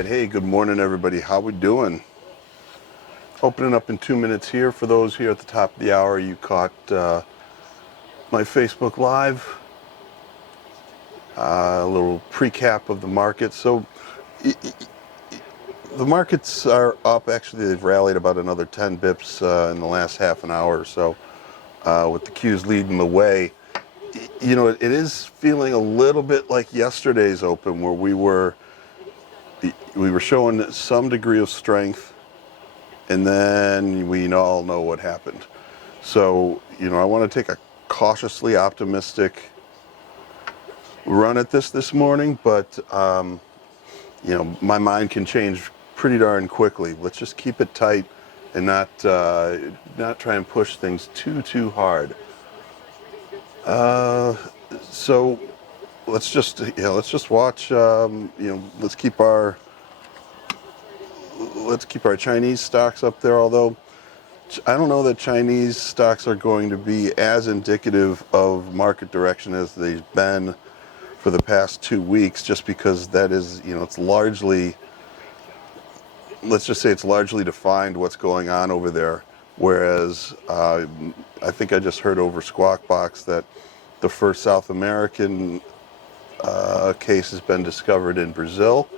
right, hey, good morning, everybody. How we doing? Opening up in 2 minutes here. For those here at the top of the hour, you caught my Facebook Live, a little recap of the market. So the markets are up. Actually, they've rallied about another 10 bips in the last half an hour or so, with the Qs leading the way. You know, it is feeling a little bit like yesterday's open, where we were showing some degree of strength, and then we all know what happened. So, I want to take a cautiously optimistic run at this morning, but my mind can change pretty darn quickly. Let's just keep it tight and not try and push things too hard. So let's just watch. Let's keep our Chinese stocks up there. Although I don't know that Chinese stocks are going to be as indicative of market direction as they've been for the past 2 weeks, just because that is, it's largely, let's just say it's largely defined what's going on over there. Whereas I think I just heard over Squawk Box that the first South American case has been discovered in Brazil.